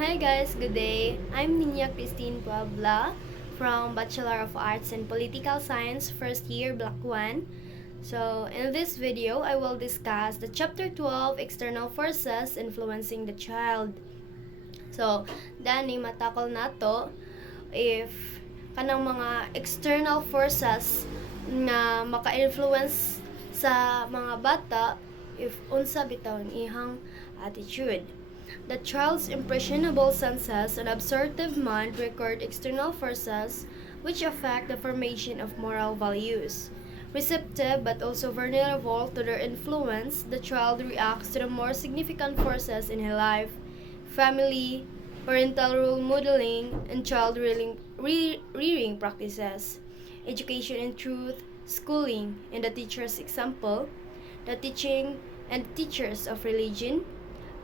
Hi guys, good day. I'm Niña Kristenne Puebla from Bachelor of Arts in Political Science, first year, Block 1. So, in this video, I will discuss the Chapter 12, External Forces Influencing the Child. So, dani matakol nato if kanang mga external forces na maka-influence sa mga bata if unsa bitaw ang ihang attitude. The child's impressionable senses and observative mind record external forces which affect the formation of moral values. Receptive but also vulnerable to their influence, the child reacts to the more significant forces in his life: family, parental role modeling, and child rearing practices, education and truth, schooling, and the teacher's example, the teaching and teachers of religion,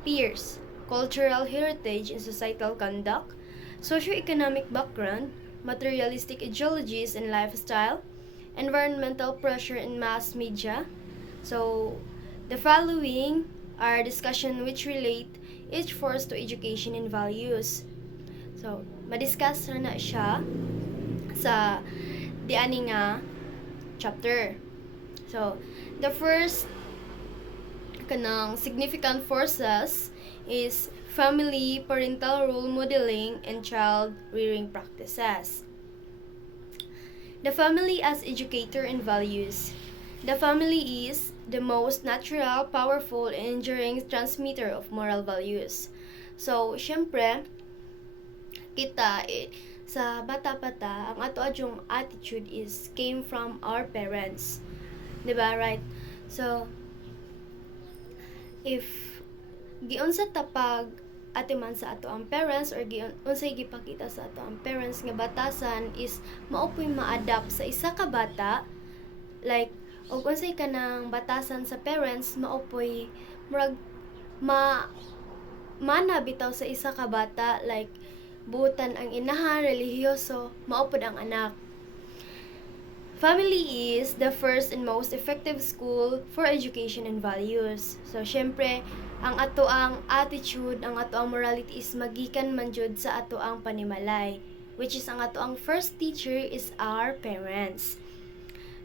peers, cultural heritage and societal conduct, socioeconomic background, materialistic ideologies and lifestyle, environmental pressure in mass media. So, the following are discussion which relate each force to education and values. So, madiscuss na siya sa diani nga chapter. So, the first kanang significant forces is family, parental role modeling, and child rearing practices. The family as educator and values. The family is the most natural, powerful, and enduring transmitter of moral values. So, syempre, kita sa bata-bata, ang ato adyong attitude is came from our parents. 'Di ba, right? So, if giunsa tapag ate man sa ato ang parents or unsay gipakita sa ato ang parents nga batasan is maopoy ma-adapt sa isa ka bata, like og unsay kanang batasan sa parents maopoy murag mana bitaw sa isa ka bata, like butan ang inahan relihiyoso maupod ang anak. Family is the first and most effective school for education and values. So, syempre, ang ato ang attitude, ang ato ang morality is magikan man jud sa ato ang panimalay, which is ang ato ang first teacher is our parents.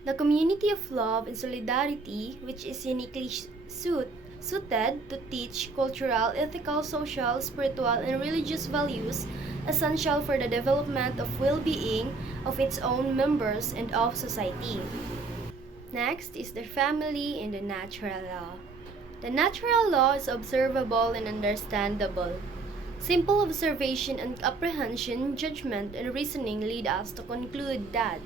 The community of love and solidarity, which is uniquely suited to teach cultural, ethical, social, spiritual, and religious values essential for the development of well-being of its own members and of society. Next is the family and the natural law. The natural law is observable and understandable. Simple observation and apprehension, judgment, and reasoning lead us to conclude that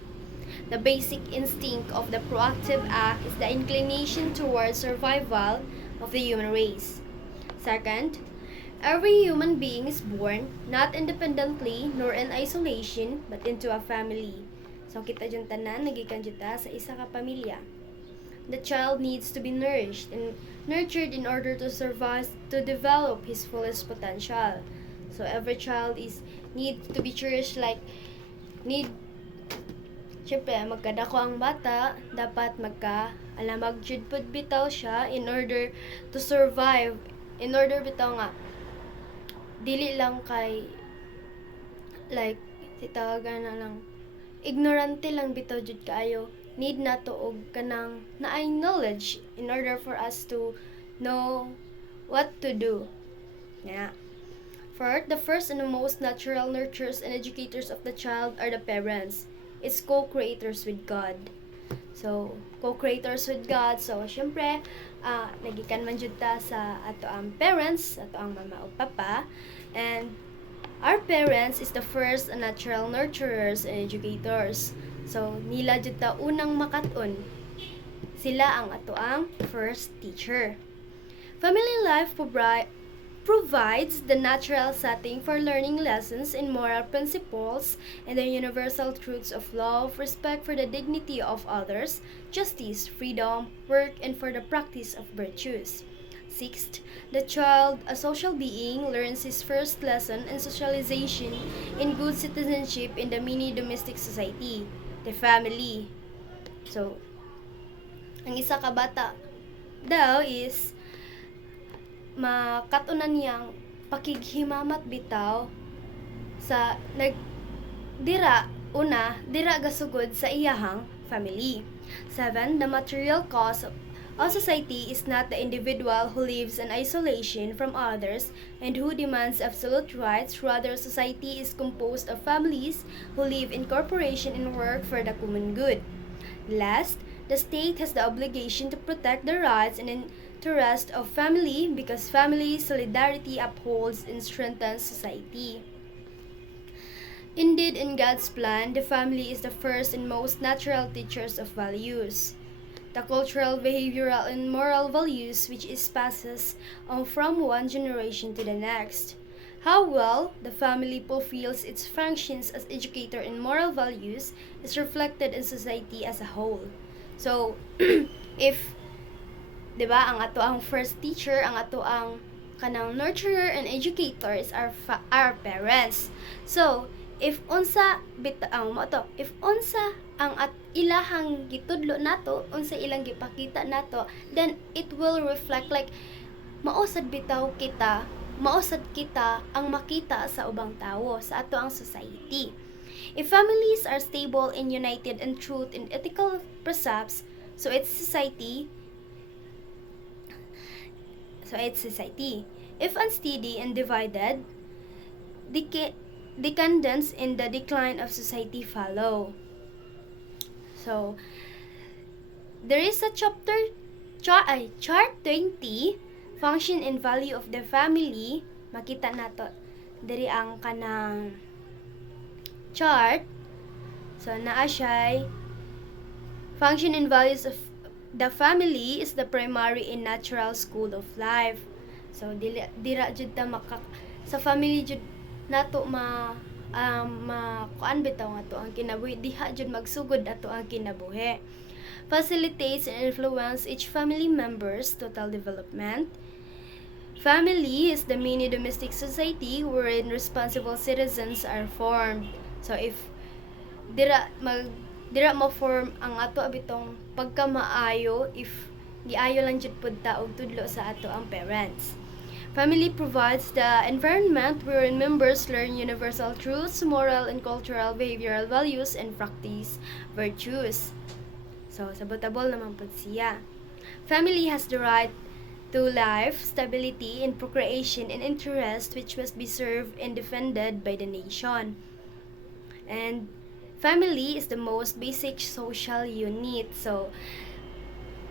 the basic instinct of the proactive act is the inclination towards survival of the human race. Second, every human being is born not independently nor in isolation but into a family. So kita dyan tanan nagikan jud ta sa isa ka pamilya. The child needs to be nourished and nurtured in order to survive, to develop his fullest potential. So every child is need to be cherished, like need syempre magkadako ang bata, dapat alamag jud pud bitaw siya in order to survive, in order bitaw nga dili lang kay like sitawagan na lang ignorante lang bitaw jud kaayo, need nato og kanang naay knowledge in order for us to know what to do. Yeah. Fourth, the first and the most natural nurturers and educators of the child are the parents. It's co-creators with God. So, co-creators with God. So, syempre, nagikan man jud ta sa ato ang parents, ato ang mama o papa. And our parents is the first natural nurturers and educators. So, nila jud ta unang makat-on. Sila ang ato ang first teacher. Family life provides the natural setting for learning lessons in moral principles and the universal truths of love, respect for the dignity of others, justice, freedom, work, and for the practice of virtues. Sixth, the child, a social being, learns his first lesson in socialization in good citizenship in the mini domestic society, the family. So, ang isa ka bata daw is makatunan niyang pakighimamat bitaw sa dira gasugod sa iyahang family. 7. The material cause of society is not the individual who lives in isolation from others and who demands absolute rights. Rather, society is composed of families who live in cooperation and work for the common good. Last, the state has the obligation to protect the rights and interests of family because family solidarity upholds and strengthens society. Indeed, in God's plan, the family is the first and most natural teachers of values. The cultural, behavioral, and moral values which is passes on from one generation to the next. How well the family fulfills its functions as educator in moral values is reflected in society as a whole. So, if, di ba, ang ato ang first teacher, ang ato ang kanang nurturer and educator is our parents. So, if unsa ang ilahang gitudlo nato, unsa ilang gipakita nato, then it will reflect like mausad kita ang makita sa ubang tawo sa ato ang society. If families are stable and united in truth and ethical precepts, so it's society. If unsteady and divided, decadence and the decline of society follow. So, there is a chart 20, function and value of the family. Makita nato diri ang kanang chart. So, naa siya function and values of the family is the primary and natural school of life. So, dira jud ta sa family jud nato kuan bitaw ato ang kinabuhi, diha jud magsugod ato ang kinabuhi. Facilitates and influence each family member's total development. Family is the mini domestic society wherein responsible citizens are formed. So if dira mo form ang ato abitong pagkamaayo, if giayo lang jud pud ta og tudlo sa ato ang parents. Family provides the environment wherein members learn universal truths, moral and cultural behavioral values, and practice virtues. So, sabotable naman po siya. Family has the right to life, stability, and procreation and interest which must be served and defended by the nation. And family is the most basic social unit. So,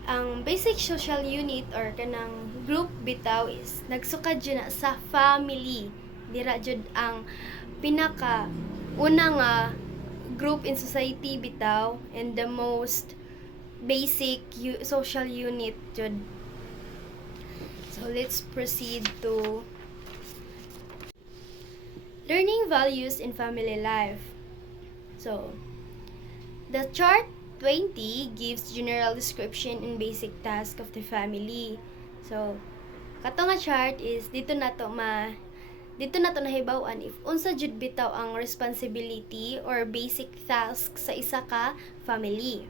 ang basic social unit or kanang group bitaw is nagsukad jud na sa family. Dira jud ang pinaka unang group in society bitaw and the most basic social unit jud. So let's proceed to learning values in family life. So the chart 20 gives general description and basic task of the family. So, kato nga chart is dito nato nahibaw-an if unsa jud bitaw ang responsibility or basic task sa isa ka family.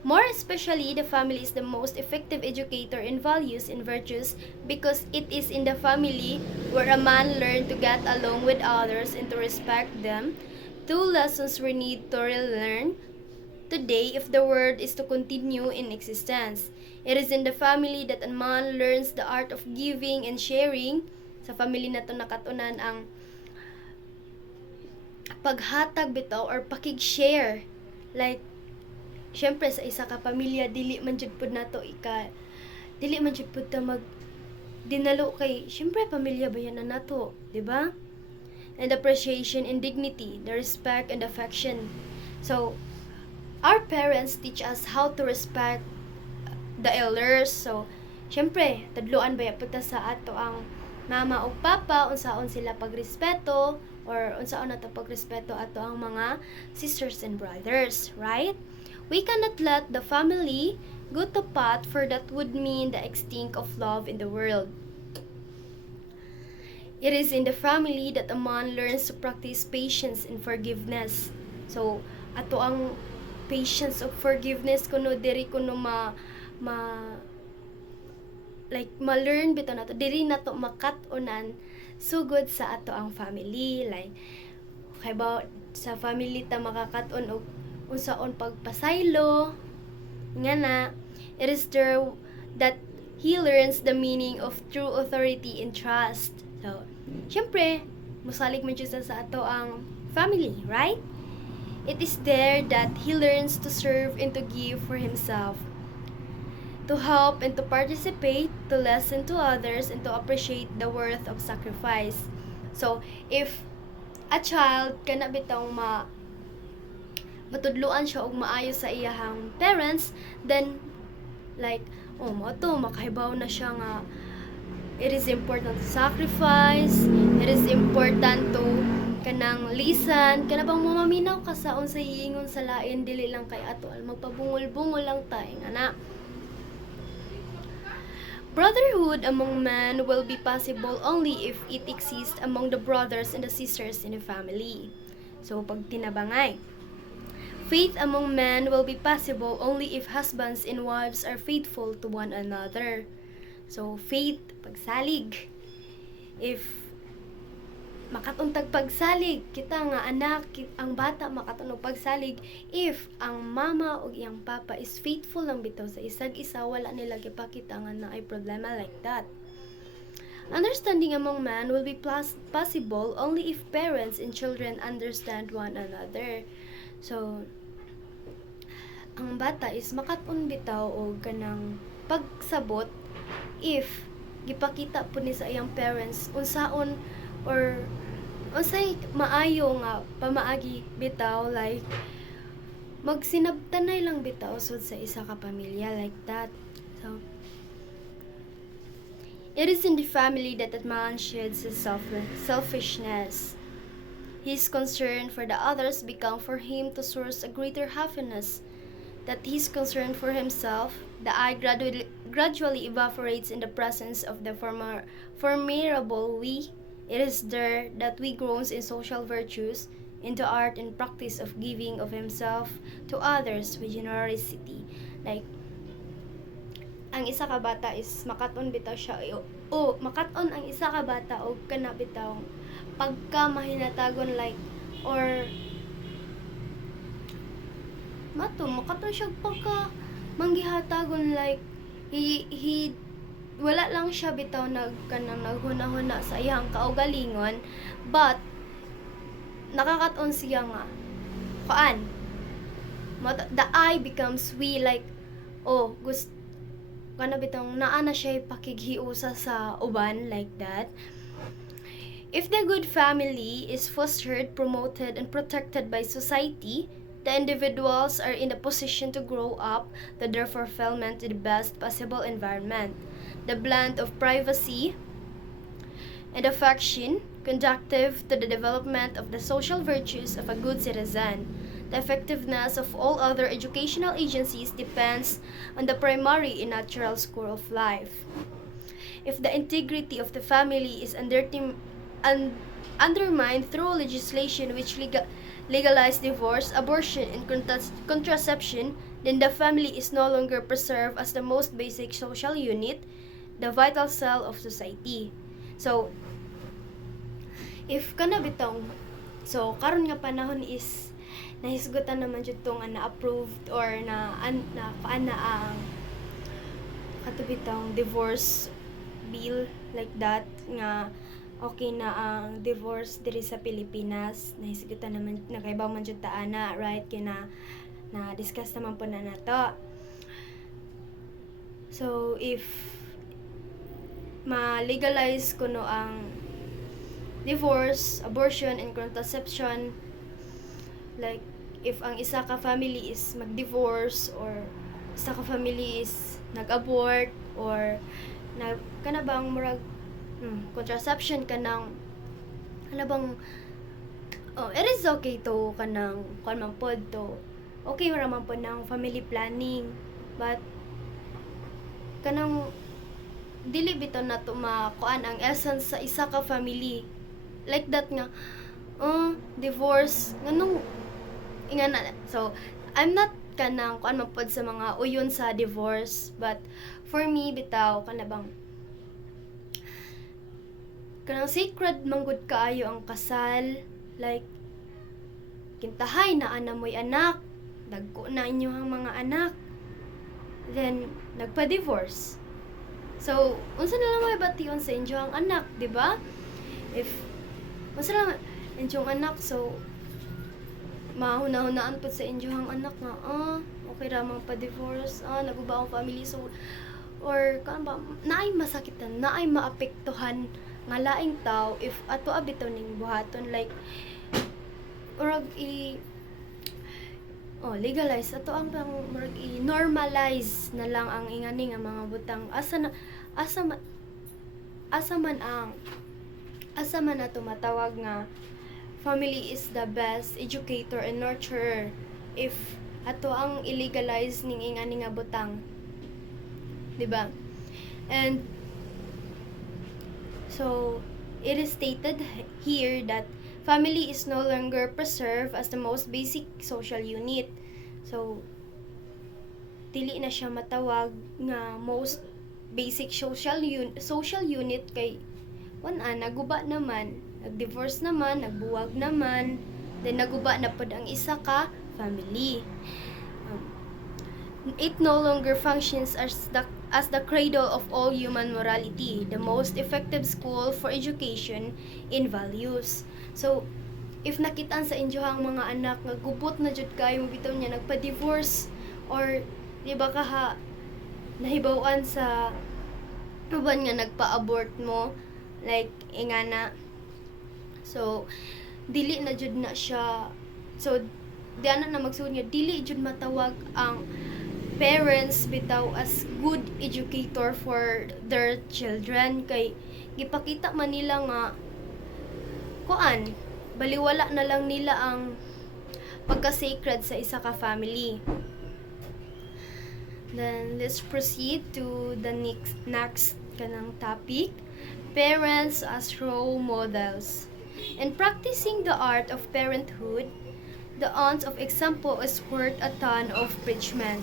More especially, the family is the most effective educator in values and virtues because it is in the family where a man learns to get along with others and to respect them. Two lessons we need to relearn today if the world is to continue in existence. It is in the family that a man learns the art of giving and sharing. Sa family na to nakatunan ang paghatag bitaw or pakig-share. Like, syempre sa isa ka pamilya, dili man jud pud ta mag dinalo kay, syempre pamilya ba yan na nato, di ba? And appreciation and dignity, the respect and affection. So, our parents teach us how to respect the elders. So, syempre, tadluan ba yapod ta sa ato ang mama o papa, unsaon sila pagrespeto, or unsaon nato pagrespeto ato ang mga sisters and brothers, right? We cannot let the family go to pot for that would mean the extinct of love in the world. It is in the family that a man learns to practice patience and forgiveness. So, ato ang patience of forgiveness kuno diri kuno like ma-learn bitaw nato diri nato makat-unan sugod sa ato ang family, like kay ba sa family ta makakat-on og unsaon pagpasaylo nga na. It is there that he learns the meaning of true authority and trust. So syempre musalig man jud sa ato ang family, right? It is there that he learns to serve and to give for himself, to help and to participate, to listen to others, and to appreciate the worth of sacrifice. So, if a child kana bitaw matudluan siya og maayo sa iyahang parents, then like mo to makahibaw na siya nga it is important to sacrifice, it is important to kanang lisan, kana bang mamaminaw ka sa unsay hiingon sa lain, dili lang kay ato magpabungol-bungol lang tay ana. Brotherhood among men will be possible only if it exists among the brothers and the sisters in the family. So, pag tinabangay, faith among men will be possible only if husbands and wives are faithful to one another. So, faith, pagsalig. If makatuntag pagsalig, kita nga anak, ang bata makatunog pagsalig, if ang mama o iyang papa is faithful lang bitaw sa isag isa, wala nila gipakita nga na ay problema like that. Understanding among men will be possible only if parents and children understand one another. So, ang bata is makatun bitaw o kanang pagsabot if gipakita po ni sa iyang parents unsaon or unsay maayo nga pamaagi bitaw, like magsinabtanay lang bitaw sud sa isa ka pamilya like that. So it is in the family that a man sheds his selfishness. His concern for the others become for him to source a greater happiness. That his concern for himself, the I gradually evaporates in the presence of the formidable we. It is there that we grows in social virtues, in the art and practice of giving of himself to others with generosity. Like, ang isa ka bata is makaton bitaw siya, makaton ang isa ka bata o kana bitaw pagka mahinatagon, like, or makaton siya pagka manggihatagon, like, he wala lang siya bitaw naghuna-huna sa iyang kaugalingon, but nakakaton siya nga the I becomes we, like gusto kana bitaw naa na siya pakighiusa sa uban like that. If the good family is fostered, promoted, and protected by society, the individuals are in a position to grow up to their fulfillment in the best possible environment. The blend of privacy and affection conducive to the development of the social virtues of a good citizen. The effectiveness of all other educational agencies depends on the primary and natural school of life. If the integrity of the family is undermined through legislation which legalize divorce, abortion, and contraception, then the family is no longer preserved as the most basic social unit, the vital cell of society. So, if kana bitong, so karon nga panahon is nahisgutan naman jud tong na-approved or ang katubitong divorce bill like that, nga okay na ang divorce diri sa Pilipinas. Nahisgutan naman, nakaibaw man jud ta ana, right? Kaya na discuss naman po na nato. So if ma-legalize kuno ang divorce, abortion, and contraception, like if ang isa ka family is mag-divorce or isa ka family is nag-abort or kana bang murag contraception kanang ano bang it is okay to kanang kuan man pod to okay ra man po ng family planning, but kanang dili bitaw na to makuan ang essence sa isa ka family like that nga divorce nganong ingana. So I'm not kanang kuan man pod sa mga uyon sa divorce, but for me bitaw kana bang kanang sacred manggod kaayo ang kasal, like kintahay na ana mo'y anak, dagko na inyong mga anak, then nagpa-divorce. So unsa na lang may bation sa inyong anak, di ba? If unsa lang inyong anak, so mahuna-hunaan po sa inyong anak nga okay ra mang pa-divorce, naguba ang family, so or kan ba naay masakitan, naay maapektuhan nga laing tao if ato abitaw ning buhaton, like murag legalize ato ang murag i-normalize na lang ang ingani nga mga butang asa man ato matawag nga family is the best educator and nurturer if ato ang illegalize ning ingani nga butang, di ba? And so it is stated here that family is no longer preserved as the most basic social unit. So dili na siya matawag nga most basic social unit kay naguba naman, nag-divorce naman, nagbuwag naman, then naguba na pod ang isa ka family. It no longer functions as the cradle of all human morality, the most effective school for education in values. So, if nakitaan sa inyohang mga anak nga gubot na jud kayo bitaw niya nagpa-divorce, or di ba kaha nahibawan sa uban nga nagpa-abort mo, like ingana, so dili na jud na siya, so diana na magsuon nga dili jud matawag ang parents bitaw as good educator for their children, kay gipakita man nila nga baliwala na lang nila ang pagka-sacred sa isa ka family. Then let's proceed to the next kanang topic, parents as role models. In practicing the art of parenthood, the aunt of example is worth a ton of preachment.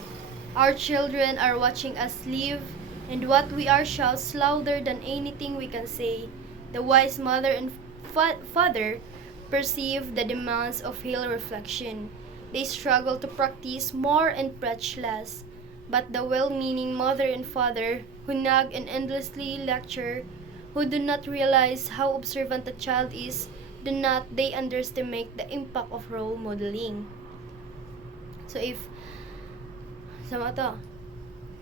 Our children are watching us live, and what we are shouts louder than anything we can say. The wise mother and father perceive the demands of hill reflection. They struggle to practice more and preach less. But the well-meaning mother and father who nag and endlessly lecture, who do not realize how observant a child is, do not they underestimate the impact of role modeling. So if sama to,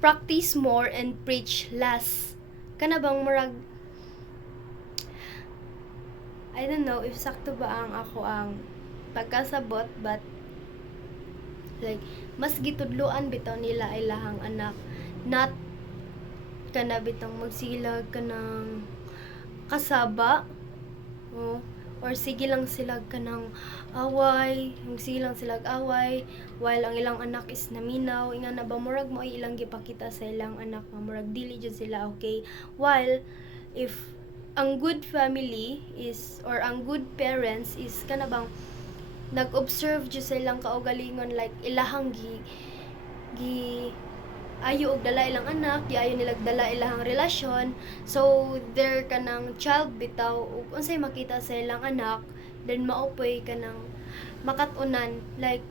practice more and preach less. Kana bang murag, I don't know if sakto ba ang ako ang pagkasabot, but like mas gitudloan bitaw nila ilahang anak, not kana bitang magsilag kanang kasaba, or sige lang silag kanang away, while ang ilang anak is naminaw, inga na ba murag mo ay ilang gipakita sa ilang anak nga murag dili jud sila okay, while if ang good family is, or ang good parents is kana bang nag-observe jud sa ilang kaugalingon, like ilahang gi ayo og dala ilang anak, ayo nilag dala ilang relasyon, so there kanang child bitaw ug unsay makita sa ilang anak, then maopoy kanang makatunan, like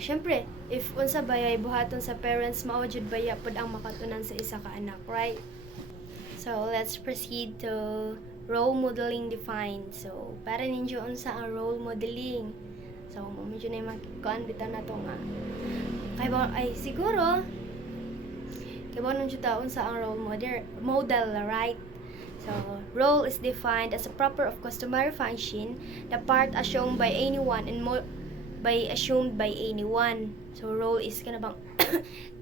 syempre if unsa bayay buhaton sa parents, mao jud baya pod ang makatunan sa isa ka anak, right? So let's proceed to role modeling defined. So para ninyo unsa ang role modeling, so medyo na makikuan bitaw na to nga kay ba ay siguro kay ba nun jud taon sa ang role model, right? So role is defined as a proper of customary function, the part assumed by anyone and assumed by anyone. So role is kana bang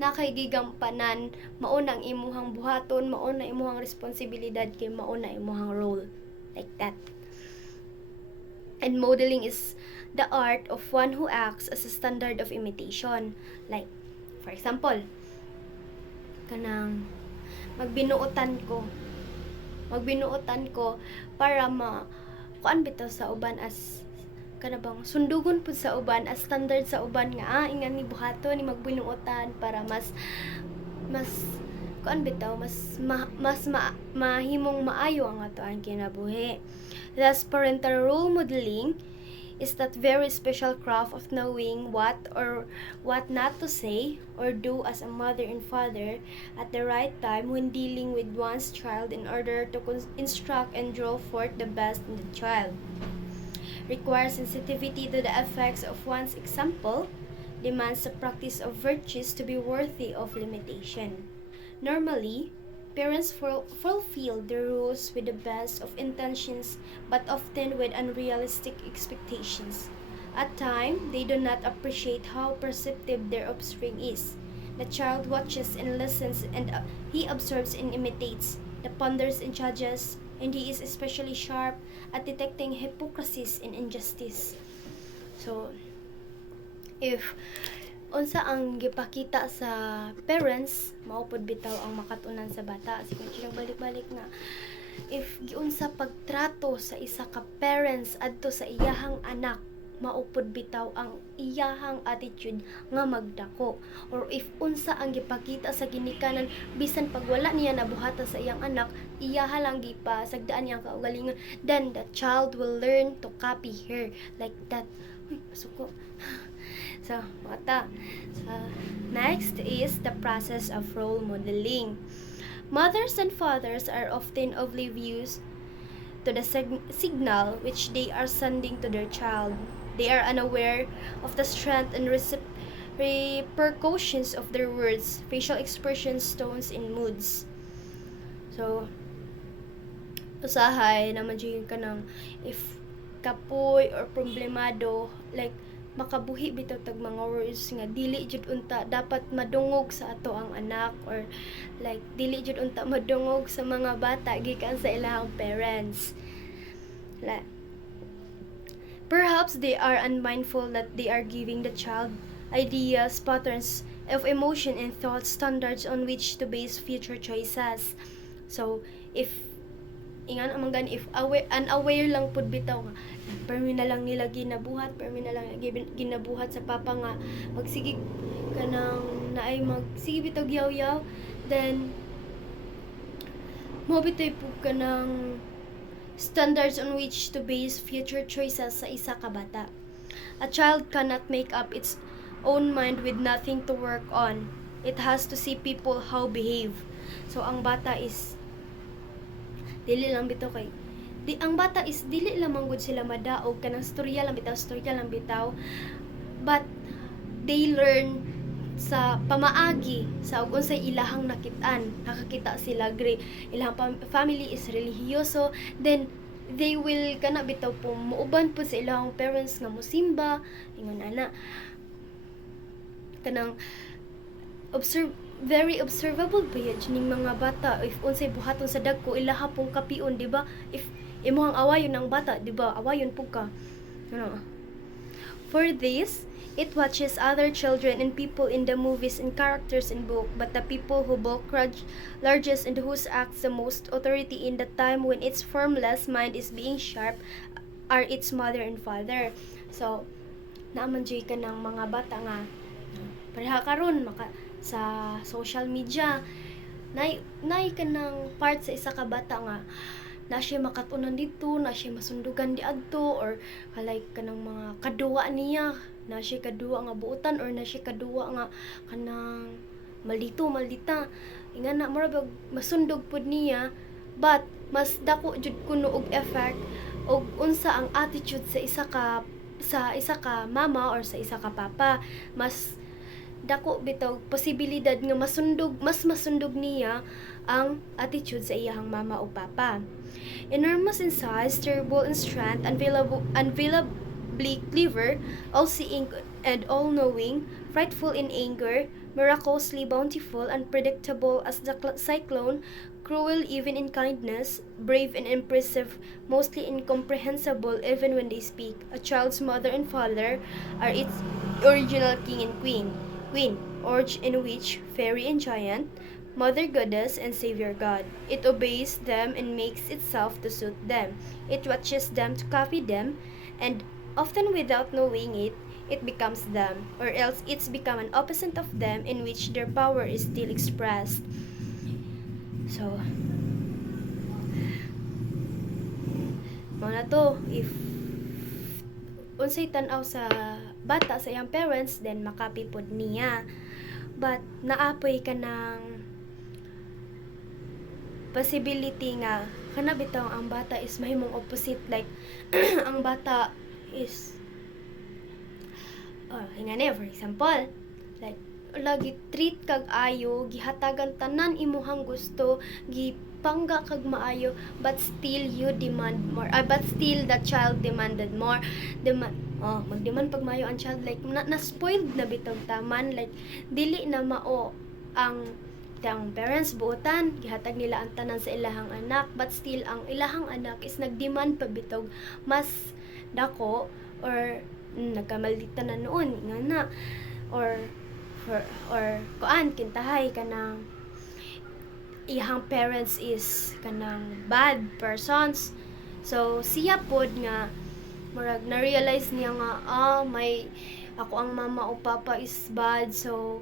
nakaigigampanan, mauna ang imuhang buhaton, mauna imuhang responsibilidad, kay mauna imuhang role, like that. And modeling is the art of one who acts as a standard of imitation, like for example kanang magbinuotan ko para kuan bitaw sa uban as kana bang sundugon pud sa uban as standard sa uban nga ingan ni buhaton ni magbinuotan para mas kuan bitaw mahimong maayo ang ato ang kinabuhi. Thus, parental role modeling is that very special craft of knowing what or what not to say or do as a mother and father at the right time when dealing with one's child in order to instruct and draw forth the best in the child. Requires sensitivity to the effects of one's example, demands the practice of virtues to be worthy of limitation. Normally, parents fulfill the rules with the best of intentions but often with unrealistic expectations. At times, they do not appreciate how perceptive their offspring is. The child watches and listens and he observes and imitates, the ponders and judges, and he is especially sharp at detecting hypocrisies and injustice. So, if unsa ang gipakita sa parents, mao pod bitaw ang makatunan sa bata. Siguro siya balik-balik na if giunsa pagtrato sa isa ka parents adto sa iyahang anak, maupod bitaw ang iyahang attitude nga magdako, or if unsa ang gipakita sa ginikanan bisan pag wala niya nabuhata sa iyang anak, iyaha lang gipasagdaan niya ang kaugalingon, then the child will learn to copy her like that. Uy, pasuko. So, mata. So, next is the process of role modeling. Mothers and fathers are often oblivious to the signal which they are sending to their child. They are unaware of the strength and repercussions of their words, facial expressions, tones, and moods. So, usahay naman dyan ka ng if kapoy or problemado, like makabuhi bitaw tag mga words nga dili jud unta dapat madungog sa ato ang anak, or like dili jud unta madungog sa mga bata gikan sa ilang parents. Like, perhaps they are unmindful that they are giving the child ideas, patterns of emotion and thought standards on which to base future choices. So, if ingan amang gan if unaware lang pud bitaw nga permi na lang nila ginabuhat, permi na lang ginabuhat sa papa nga magsige kanang naay magsige bitaw yaw-yaw, then mo bitaw pud kanang standards on which to base future choices sa isa ka bata. A child cannot make up its own mind with nothing to work on. It has to see people how behave. So ang bata is dili lang bitaw kay ang bata is dili lang manggod sila madaog kanang storya lang bitaw, but they learn sa pamaagi sa ug unsay ilahang nakit-an, nakakita sila ilang family is religyoso, then they will kana bitaw po muuban po sa ilang parents nga mosimba ingon ana kanang very observable ba yun ning mga bata. If unsay buhaton sa dagko ilaha pong kapion, di ba? If imuhang awayon ng bata, di ba? Awayon po ka. Ano? For this, it watches other children and people in the movies and characters in book, but the people who bulk largest and whose acts the most authority in the time when its formless mind is being sharp are its mother and father. So, naaman ka ng mga bata nga pareha karon sa social media nay ka ng part sa isa ka bata nga na siya makatunan dito, na siya masundugan di adto, or like kanang mga kaduwa niya, na siya kaduwa nga buutan, or na siya kaduwa nga kanang maldita inga na murag masundog pud niya, but mas dako jud kuno og effect og unsa ang attitude sa isa ka mama or sa isa ka papa. Mas dako bitaw posibilidad nga mas masundog niya ang attitude sa iyang mama o papa. Enormous in size, terrible in strength, unavailably clever, all-seeing and all-knowing, frightful in anger, miraculously bountiful, unpredictable as the cyclone, cruel even in kindness, brave and impressive, mostly incomprehensible even when they speak. A child's mother and father are its original king and queen, origin in which fairy and giant, mother goddess and savior god. It obeys them and makes itself to suit them. It watches them to copy them, and often without knowing it, it becomes them, or else it's become an opposite of them in which their power is still expressed. So mao na to, if unsay tan-aw sa bata sa iyang parents, then makapi pod niya. But naapoy ka ng possibility nga kana bitaw ang bata is mahimong opposite, like ang bata is hingani, for example, like lagi treat kag ayo, gihatagan tanan imuhang gusto, gipangga kag maayo, but still you demand more, but still the child demanded more. Magdemand pag maayo ang child, like na-spoiled na bitong taman, like dili na mao ang parents buotan, gihatag nila ang tanan sa ilahang anak, but still ang ilahang anak is nagdemand pa bitog mas dako, or nagkamalitan na noon nga na, or kuan kintahay kanang ihang parents is kanang bad persons. So siya pod nga murag na-realize niya nga may ako ang mama o papa is bad, so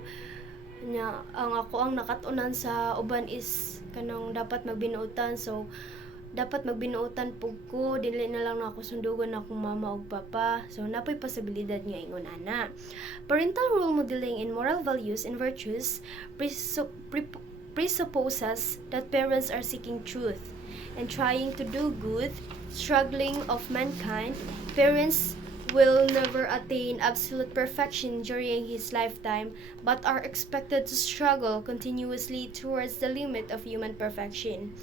nya ang ako ang nakatunan sa uban is kanang dapat magbinuotan, so dapat magbinuotan pug ko, dili na lang ako sundugon akong mama ug papa. So napoy posibilidad nga ingon ana. Parental role modeling in moral values and virtues presupposes that parents are seeking truth and trying to do good. Struggling of mankind, parents will never attain absolute perfection during his lifetime, but are expected to struggle continuously towards the limit of human perfection.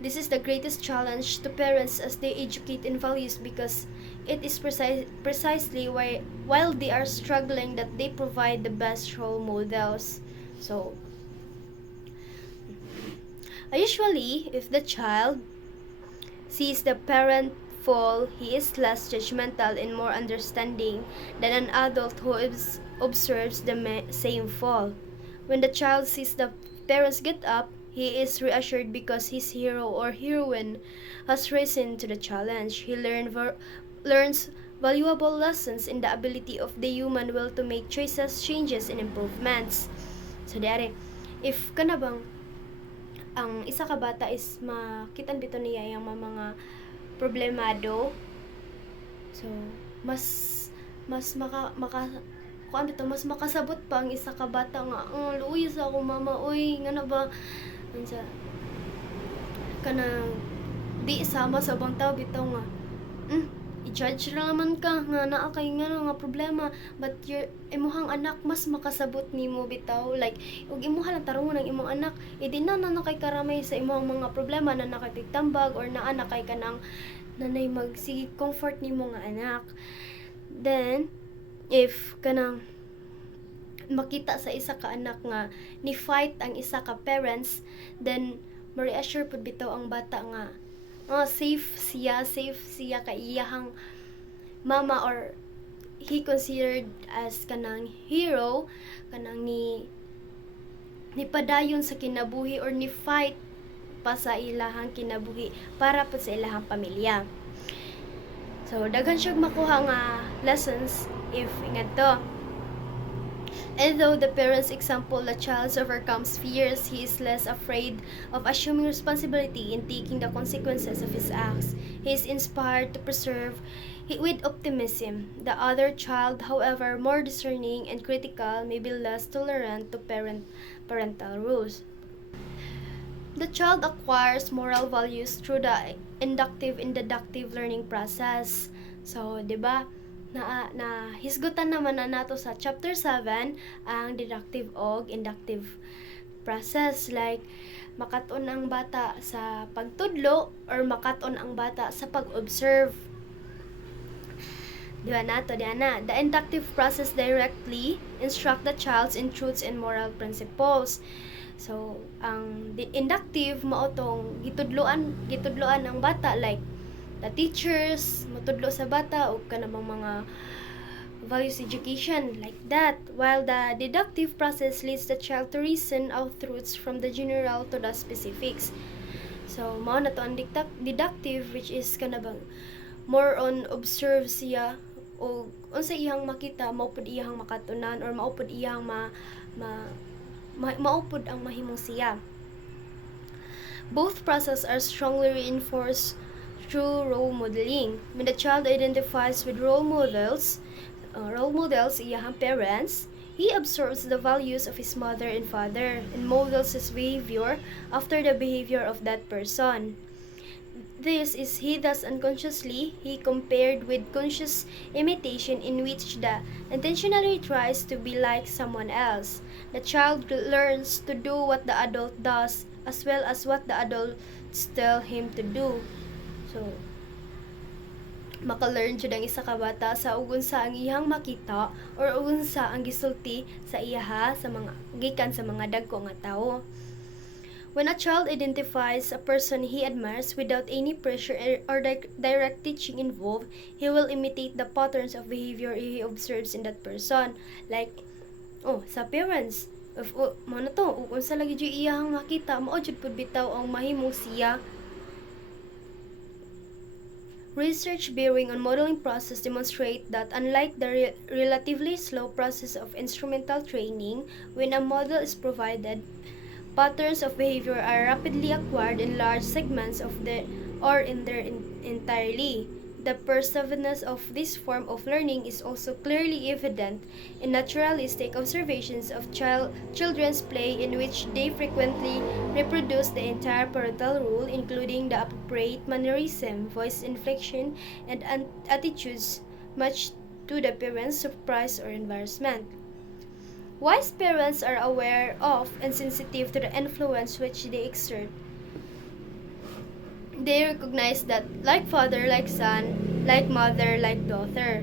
This is the greatest challenge to parents as they educate in values, because it is precisely while they are struggling that they provide the best role models. So, usually, if the child sees the parent fall, he is less judgmental and more understanding than an adult who observes the same fall. When the child sees the parents get up, he is reassured because his hero or heroine has risen to the challenge. He learns valuable lessons in the ability of the human will to make choices, changes, and improvements. So, dari, if kanabang ang isa ka bata is makitan bito niya yung mga problemado, so mas mas makasabot pa ang isa ka bata nga luoy sa ako mama, uy nga na ba unsa kanang di sama sa bang tao bitaw nga i-judge ra naman ka nga naa kay nga problema, but your imuhang anak mas makasabot nimo bitaw, like ug imuha lang tarungon ang imong anak, di na kay karamay sa imong mga problema na nakatitambag or naa na kay kanang nanay magsige comfort nimo nga anak. Then if kanang makita sa isa ka anak nga ni fight ang isa ka parents, then ma-reassure pud bitaw ang bata nga safe siya kay iyahang mama, or he considered as kanang hero, kanang ni padayon sa kinabuhi or ni fight pa sa ilahang kinabuhi para pa sa ilahang pamilya. So daghan siya makuha nga lessons if ingat to. And though the parent's example, the child overcomes fears, he is less afraid of assuming responsibility in taking the consequences of his acts. He is inspired to persevere with optimism. The other child, however, more discerning and critical, may be less tolerant to parental rules. The child acquires moral values through the inductive and deductive learning process. So, 'di ba? Na hisgutan naman na nato sa chapter 7 ang deductive og inductive process, like makaton ang bata sa pagtudlo or makaton ang bata sa pag-observe. Diba nato diana, the inductive process directly instruct the child in truths and moral principles. So ang inductive mao tong gitudloan ng bata, like the teachers matudlo sa bata o kanang mga values education, like that, while the deductive process leads the child to reason out truths from the general to the specifics. So mao na to ang deductive, which is kanabang more on observe siya o unsa iyang makita mao pud iyang makatunan, or mao pud iyang maupod ang mahimong siya. Both processes are strongly reinforced through role modeling. When the child identifies with role models iyahang parents, he absorbs the values of his mother and father and models his behavior after the behavior of that person. This is he thus unconsciously he compared with conscious imitation in which the intentionally tries to be like someone else. The child learns to do what the adult does as well as what the adults tell him to do. So, maka-learn jud ang isa ka bata sa ug unsa ang iyang makita or unsa ang gisulti sa iyaha sa mga gikan sa mga dagko nga tawo. When a child identifies a person he admires without any pressure or direct teaching involved, he will imitate the patterns of behavior he observes in that person. Like, sa parents, mo na to, kung sa lagi dyan iyang makita, mao jud pud bitaw ang mahimong siya. Research bearing on modeling process demonstrate that unlike the relatively slow process of instrumental training, when a model is provided, patterns of behavior are rapidly acquired in large segments of entirely. The pervasiveness of this form of learning is also clearly evident in naturalistic observations of children's play in which they frequently reproduce the entire parental rule, including the appropriate mannerism, voice inflection, and attitudes much to the parent's surprise or embarrassment. Wise parents are aware of and sensitive to the influence which they exert. They recognize that, like father, like son, like mother, like daughter,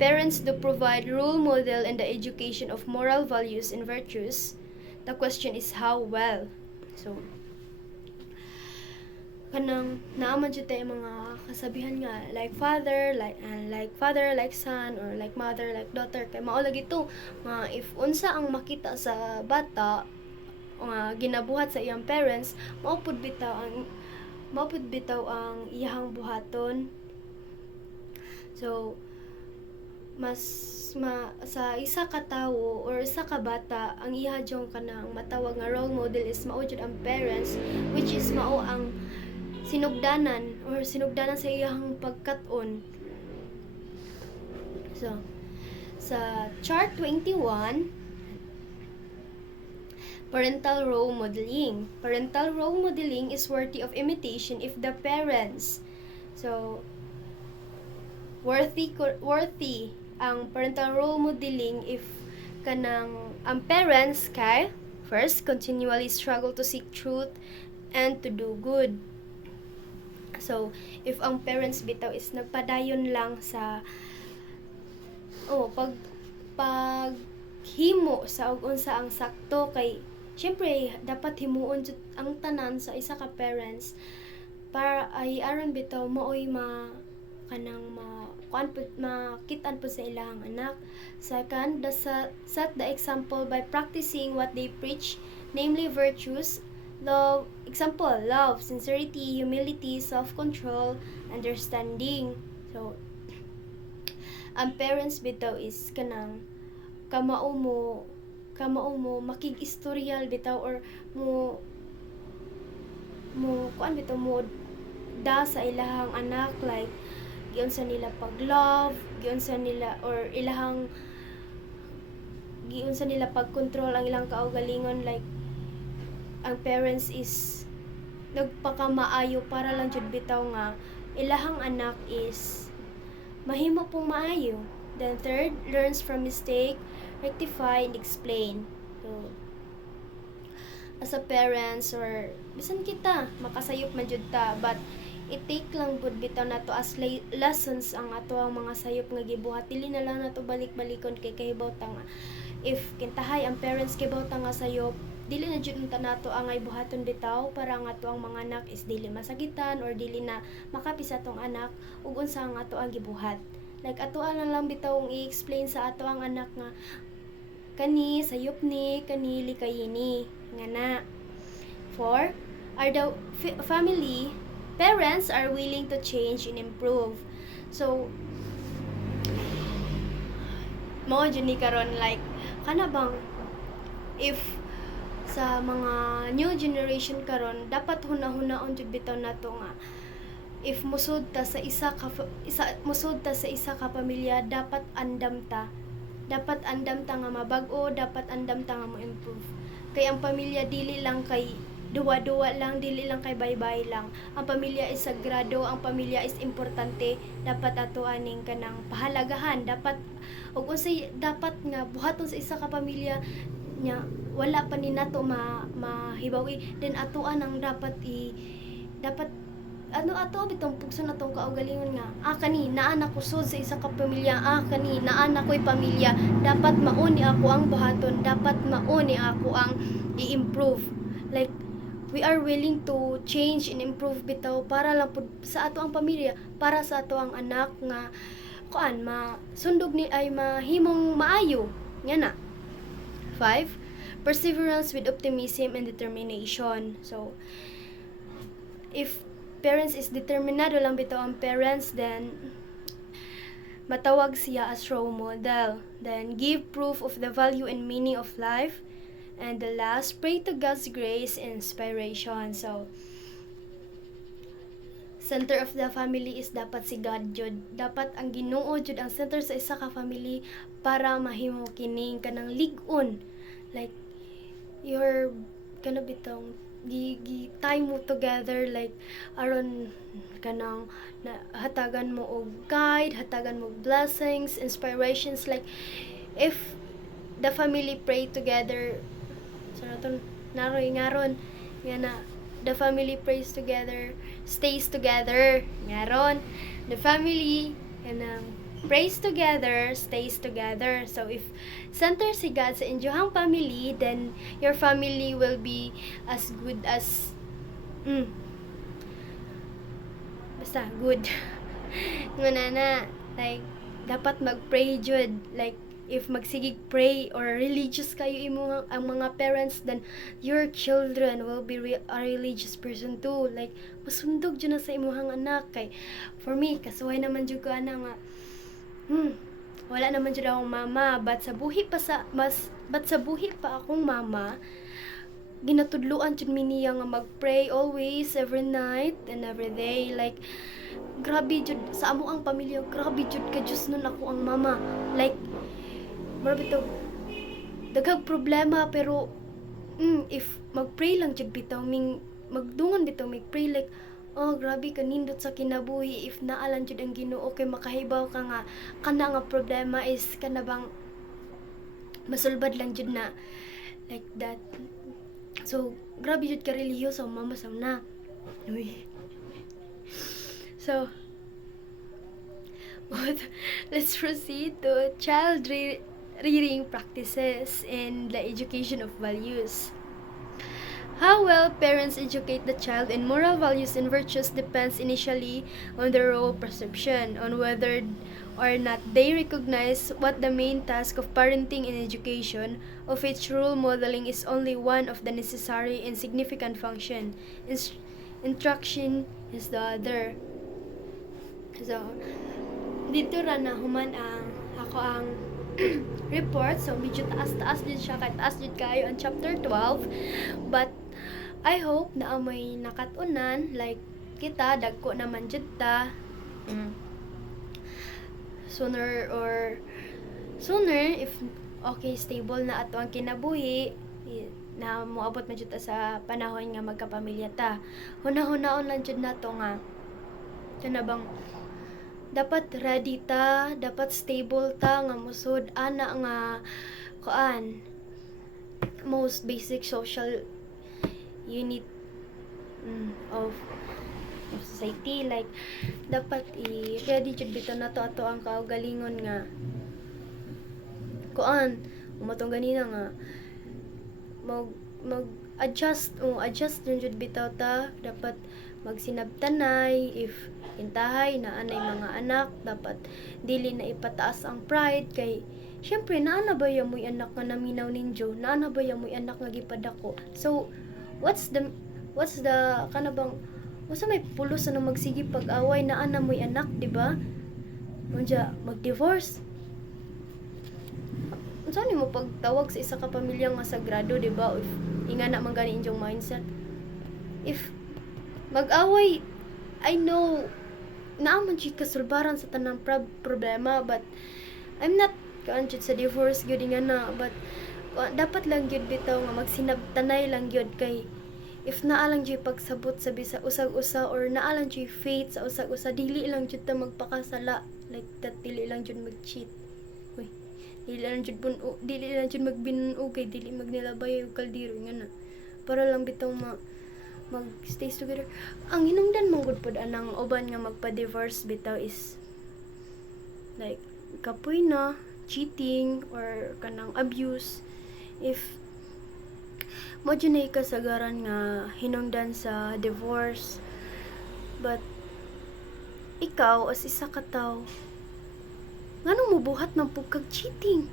parents do provide role model in the education of moral values and virtues. The question is how well. So, kanang naaman jud tay mga kasabihan nga like father like son or like mother like daughter kay mao lagi to nga if unsa ang makita sa bata nga ginabuhat sa iyang parents mao pud bitaw ang iyahang buhaton. So sa isa ka tawo or isa ka bata ang iha jong kanang matawag nga role model is mao jud ang parents, which is mao ang sinugdanan sa iyang pagkat-on. So, sa chart 21, parental role modeling. Parental role modeling is worthy of imitation if the parents. So, worthy ang parental role modeling if kanang ang parents kay first continually struggle to seek truth and to do good. So, if ang parents bitaw is nagpadayon lang sa paghimo sa ug unsa ang sakto kay syempre dapat himuon jud ang tanan sa isa ka parents para ay aron bitaw maoy makitaan po sa ilang anak. Second, set the example by practicing what they preach, namely virtues. Love, sincerity, humility, self-control, understanding. So, ang parents bitaw is kanang kamao mo makig-istoryal bitaw or mo da sa ilahang anak like giunsa nila pag-love, giunsa nila pag-control ang ilang kaugalingon like ang parents is nagpakamaayo para lang jud bitaw nga ilahang anak is mahimo pong maayo. Then third, learns from mistake, rectify, and explain. So, as a parents or bisan kita makasayop man jud ta, but it take lang pud bitaw nato as lessons ang ato ang mga sayop nga gibuhat. Dili na lang nato balik-balikon kay kahibaw ta nga if kintahay ang parents kahibaw ta nga sayop, dili na jud unta nato ang ay buhaton bitaw para nga ato ang mga anak is dili masagitan or dili na makapisa tong anak ug unsa ang ato ang gibuhat. Like ato lang bitaw ang i-explain sa ato ang anak nga kani sayop ni kani likayini ngana. 4 are the family parents are willing to change and improve. So mao jud ni karon like kana bang if sa mga new generation karon dapat hunahuna-hunaon jud bitaw nato nga if musud ta sa musud ta sa isa ka pamilya, dapat andam ta. Dapat andam ta nga mabag-o, dapat andam ta nga mo-improve. Kay ang pamilya dili lang kay duwa-duwa lang, dili lang kay bye-bye lang. Ang pamilya is sagrado, ang pamilya is importante. Dapat ato aning kanang pahalagahan. Dapat ug unsay dapat nga buhaton sa isa ka pamilya nya wala pa ni nato mahibawi, then atoan ang dapat ato bitong pugson natong kaugalingon nga kani naa na kusod sa isa ka pamilya, kani naa na ko'y pamilya, dapat mauni ako ang buhaton, dapat mauni ako ang i-improve. Like we are willing to change and improve bitaw para lang pud sa ato ang pamilya, para sa ato ang anak nga masundog ni ay mahimong maayo nga na. 5. Perseverance with optimism and determination. So if parents is determinado lang bitaw ang parents, then matawag siya as role model. Then give proof of the value and meaning of life. And the last, pray to God's grace and inspiration. So center of the family is dapat si God jud. Dapat ang Ginoo jud ang center sa isa ka family para mahimo kining kanang lig-on. Like your bitong time mo together, like aron kanang hatagan mo og guide, hatagan mo blessings, inspirations. Like if the family pray together, so naton naroy ngaron nga na the family prays together, stays together ngaron, the family kanang prays together, stays together. So if center si God sa inyong family, then your family will be as good as basta good. Nguna na, like dapat mag-pray jud. Like if magsigig pray or religious kayo imo ang mga parents, then your children will be a religious person too. Like masundog jud na sa imong anak. Kay for me kasuway naman jud ko ana nga wala naman jud akong mama, but sa buhi pa akong mama, ginatudluan jud mi niya nga magpray always, every night and every day. Like grabe jud sa amo ang pamilya, grabe jud ka Diyos nun ako ang mama. Like grabe to daghang problema, pero if magpray lang jud bitaw magdungan bitaw pray, like grabe ka nindot sa kinabuhi if naalan jud ang Ginoo, kay makahibaw ka nga kana nga problema is kanabang masulbad lang jud na, like that. So grabe jud ka relihiyoso mama sa na. So let's proceed to child reading practices and the education of values. How well parents educate the child in moral values and virtues depends initially on their role perception, on whether or not they recognize what the main task of parenting and education, of which role modeling is only one of the necessary and significant function. Instruction is the other. So, dito ra na human ako ang report. So medyo taas din siya, kay taas din kayo ang chapter 12, but I hope na amoy nakatunan, like kita dagko naman jud ta sooner if okay stable na ato ang kinabuhi na moabot man jud ta sa panahon nga magkapamilya ta. Hunahon lang jud nato nga kanabang dapat ready ta, dapat stable ta nga musud ana nga most basic social unit of society. Like dapat i-ready jud bitaw nato ato ang kaugalingon nga umatong ganina nga mag-adjust din jud bitaw ta. Dapat magsinabtanay if intahay na anay mga anak, dapat dili na ipataas ang pride. Kay syempre naana ba yamoy anak nga naminaw ninyo, naana ba yamoy anak nga gipadako. So what's the kanabang usa may pulos na magsige pag-away naana moy anak, di ba? Unja mag-divorce saan mo pagtawag sa isa ka pamilya nga sagrado, di ba? If inga na man gani inyong mindset. If mag-away, I know naaman siya kasulbaran sa tanang problema, but I'm not conscious sa divorce gyud nga na, but dapat lang gyud bitaw nga magsinabtanay lang gyud kay if naa lang gyud pagsabot sa bisa usag-usa or naa lang gyud faith sa usag-usa, dili lang gyud ta magpakasala like that, dili lang gyud mag-cheat. Uy, dili lang gyud magbinunog kay dili magnilabay og kaldero nga na, para lang bitaw mag-stay together. Ang hinungdan mong gud pod anang uban nga magpa-divorce bitaw is like kapoy na cheating or kanang abuse. If mo dyan kasagaran nga hinungdan sa divorce, but ikaw as isa ka tawo, nganong mubuhat man pug kag cheating,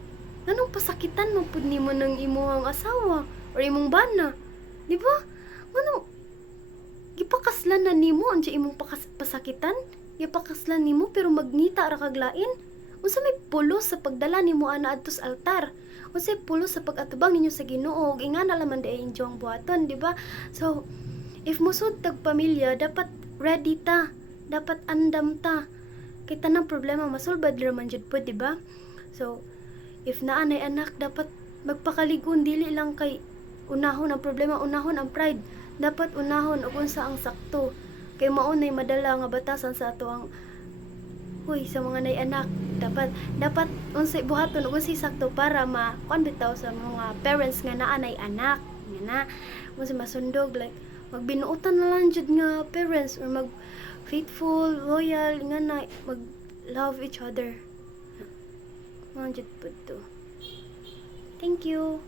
nganong pasakitan man pud nimo ng imuhang asawa or imong bana, di ba? Nganong gipakaslan na nimo unsa imong pasakitan, gipakaslan nimo pero magnita ra kag lain. Unsa may pulos sa pagdala nimo ana adto sa altar? Unsay pulos sa pag-atubang ninyo sa Ginoo? Ingana naman di inyong buhaton, di ba? So, if musud tag pamilya, dapat ready ta, dapat andam ta. Kay tanang problema masulbad ra man jud pod, di ba? So, if naanay anak, dapat magpakaligon, dili lang kay unahon ang problema, unahon ang pride. Dapat unahon og unsa ang sakto. Kay mao nay madala nga batasan sa ato ang sa mga nay anak, dapat unsay buhaton ug unsay sakto para kuan bitaw sa mga parents nga naa nay anak nga na unsay masundog, like magbinuotan na lang jud nga parents or mag faithful, loyal nga na mag love each other. Mo jud pud to. Thank you.